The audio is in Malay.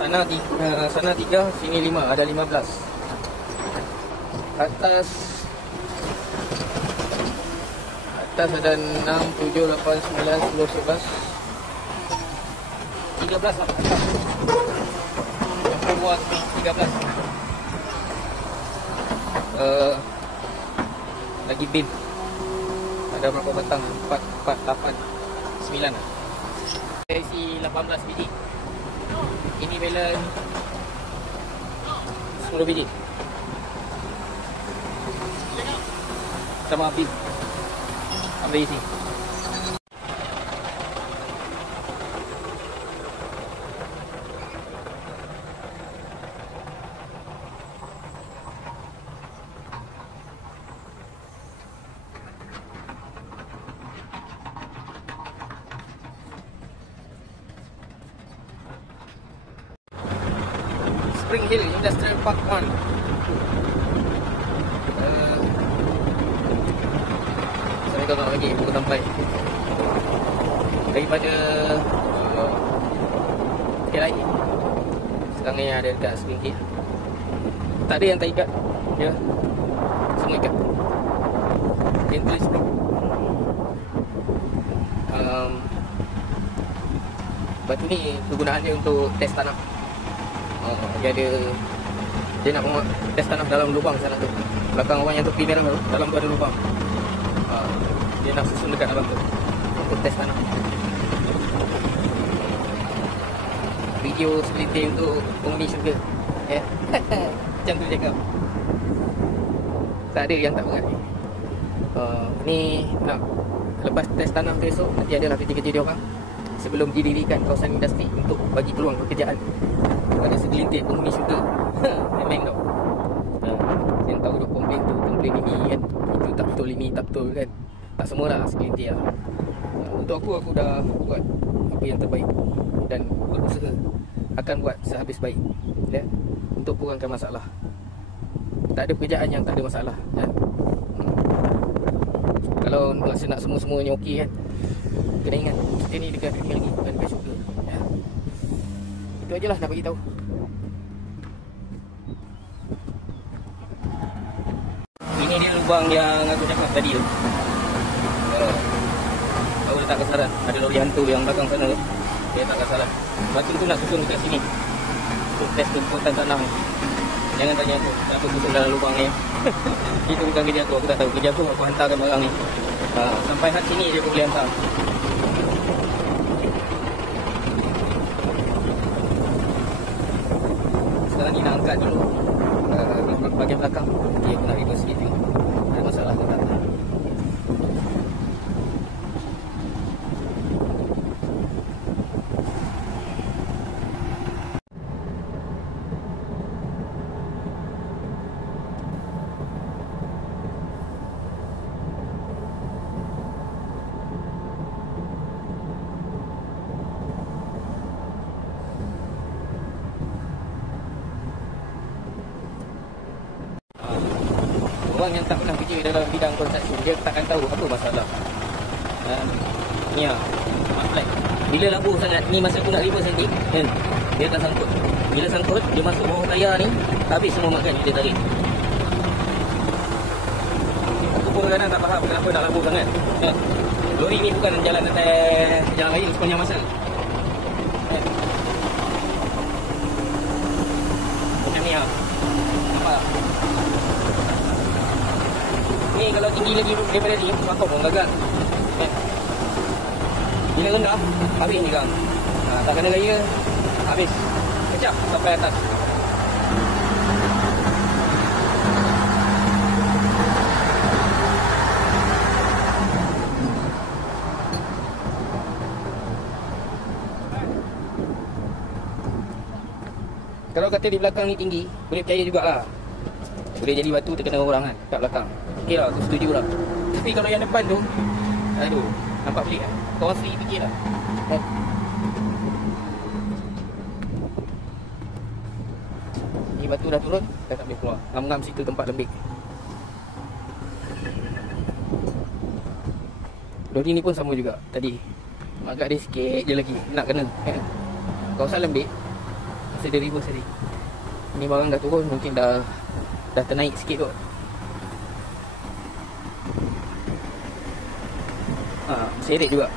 Sana 3, sini 5, ada 15. Atas ada 6, 7, 8, 9, 10, 11, 13 lah. Yang bawah 13. Lagi bin. Ada berapa batang? 4, 8, 9 lah. Saya isi 18 biji. Ini balance 10 biji. Sama bin. Ambil isi. Spring Hill Industrial Park 1. Saya tengok lagi buku sampai daripada KLIA. Sekarang ni ada dekat Spring Hill. Tak ada yang tak ikat. Ya, semua ikat. Yang tulis bro. Batu ni kegunaan dia untuk test tanah. Dia nak test tanah dalam lubang sana tu. Belakang orang yang tepi merah tu, dalam tu ada lubang. Dia nak susun dekat dalam tu untuk test tanah. Video segelintir untuk penghuni syurga. Ya. Macam tu cakap. Tak ada yang tak berat. Ni nak lepas test tanah tu esok, nanti adalah kerja-kerja dia orang sebelum didirikan kawasan industri untuk bagi peluang pekerjaan kepada segelintir penghuni syurga. Memang tau. Yang tahu duk komplain tu, komplain ini kan, itu tak betul, ini tak betul kan. Tak semua lah, segelintir lah. Untuk aku dah buat apa yang terbaik dan berusaha akan buat sehabis baik ya, untuk kurangkan masalah. Tak ada pekerjaan yang tak ada masalah kan. Kalau rasa nak semua-semuanya okey kan, kena ingat kita ni dekat dunia lagi, bukan dekat syurga ya. Itu ajalah nak bagi tahu. Ini dia lubang yang aku cakap tadi tu. Aku letak kasaran. Ada lori hantu yang belakang sana tu. Dia letak kasaran. Batu tu nak susun dekat sini untuk test kekuatan tanah ni. Jangan tanya aku kenapa susun dalam lubang ni. Itu bukan kerja aku tak tahu. Kerja aku hantarkan barang ni. Sampai hat sini dia boleh hantar. Sekarang ni nak angkat dulu bahagian belakang. Dia aku nak ribut sikit tengok ada masalah ke tak. Orang yang tak pernah kerja dalam bidang konstruksi, dia takkan tahu apa masalah. Ni lah, maklai. Bila labur sangat, ni masa aku nak reverse nanti kan, dia akan sangkut. Bila sangkut, dia masuk bawah tayar ni, habis semua makan dia tarik. Aku pun kadang tak faham kenapa nak labur sangat kan. Lori ni bukan jalan atas jalan raya sepanjang masa kan. Macam ni lah. Nampak? Ni kalau tinggi lagi daripada ni, sangkut pun gagal kan. Bila rendah, habis ni kan. Tak kena raya, habis. Kecap sampai atas. Kalau kata di belakang ni tinggi, boleh percaya jugalah. Boleh jadi batu terkena orang kan kat belakang. Okey lah, aku setuju lah. Tapi kalau yang depan tu, aduh, nampak pelik kan. Kau asli fikir lah kan? Ni batu dah turun, dah tak boleh keluar. Ngam-ngam situ tempat lembik. Lori ni pun sama juga tadi. Agak dia sikit je lagi nak kena kan? Kawasan lembik, Masa dia reverse tadi. Ni barang dah turun, mungkin dah ternaik sikit kot. Seret juga.